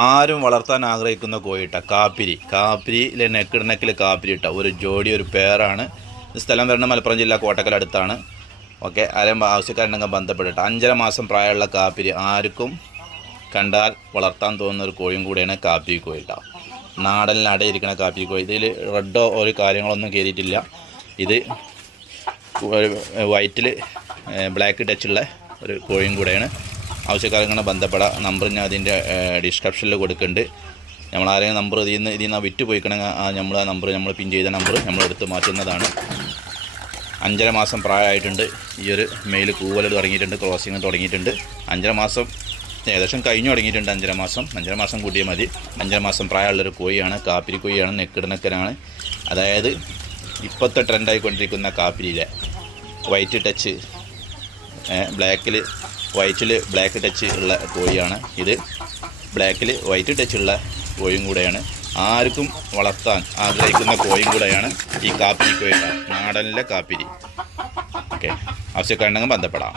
ആരും വളർത്താൻ ആഗ്രഹിക്കുന്ന കോഴിയിട്ട കാപ്പിരി. കാപ്പിരിയിലെ നെക്ക് നെക്കിൽ കാപ്പിരിയിട്ട ഒരു ജോഡി ഒരു പേരാണ്. സ്ഥലം വരുന്ന മലപ്പുറം ജില്ല കോട്ടക്കൽ അടുത്താണ്. ഓക്കെ ആരും ആവശ്യക്കാരുണ്ടെങ്കിൽ ബന്ധപ്പെട്ടിട്ട് അഞ്ചര മാസം പ്രായമുള്ള കാപ്പിരി ആർക്കും കണ്ടാൽ വളർത്താൻ തോന്നുന്ന ഒരു കോഴിയും കൂടിയാണ് കാപ്പിരി കോഴിട്ട. നാടനിൽ അടയിരിക്കുന്ന കാപ്പിരി കോഴി. ഇതിൽ റെഡോ ഒരു കാര്യങ്ങളൊന്നും കയറിയിട്ടില്ല ഇത് വൈറ്റിൽ ബ്ലാക്ക് ടച്ചുള്ള ഒരു കോഴിയും കൂടെയാണ്. ആവശ്യക്കാരങ്ങനെ ബന്ധപ്പെടാം നമ്പർ ഞാൻ അതിന്റെ ഡിസ്ക്രിപ്ഷനിൽ കൊടുക്കുന്നുണ്ട് നമ്മൾ ആരെങ്കിലും നമ്പർ ഇതിൽ നിന്ന് ഇതിൽ നിന്ന് വിറ്റ് പോയിക്കണമെങ്കിൽ ആ നമ്മൾ ആ നമ്പർ നമ്മൾ പിൻ ചെയ്ത നമ്പർ നമ്മൾ എടുത്ത് മാറ്റുന്നതാണ്. അഞ്ചര മാസം പ്രായമായിട്ടുണ്ട്. ഈ ഒരു മെയിൽ കൂവൽ തുടങ്ങിയിട്ടുണ്ട് ക്രോസിങ് തുടങ്ങിയിട്ടുണ്ട്. അഞ്ചര മാസം ഏകദേശം കഴിഞ്ഞു തുടങ്ങിയിട്ടുണ്ട് അഞ്ചര മാസം. അഞ്ചര മാസം കൂട്ടിയാൽ മതി. അഞ്ചര മാസം പ്രായമുള്ളൊരു കോഴിയാണ് കാപ്പിരി കോഴിയാണ് നെക്കിടനക്കനാണ്. അതായത് ഇപ്പോഴത്തെ ട്രെൻഡായിക്കൊണ്ടിരിക്കുന്ന കാപ്പിരിയിലെ വൈറ്റ് ടച്ച് ബ്ലാക്കിൽ വൈറ്റിൽ ബ്ലാക്ക് ടച്ച് ഉള്ള കോഴിയാണ് ഇത്. ബ്ലാക്കിൽ വൈറ്റ് ടച്ച് ഉള്ള കോഴിയും കൂടെയാണ്. ആർക്കും വളർത്താൻ ആഗ്രഹിക്കുന്ന കോഴിയും കൂടെയാണ് ഈ കാപ്പിരി കോഴി നാടനിലെ കാപ്പിരി. ഓക്കെ ആവശ്യക്കാരുണ്ടെങ്കിൽ ബന്ധപ്പെടാം.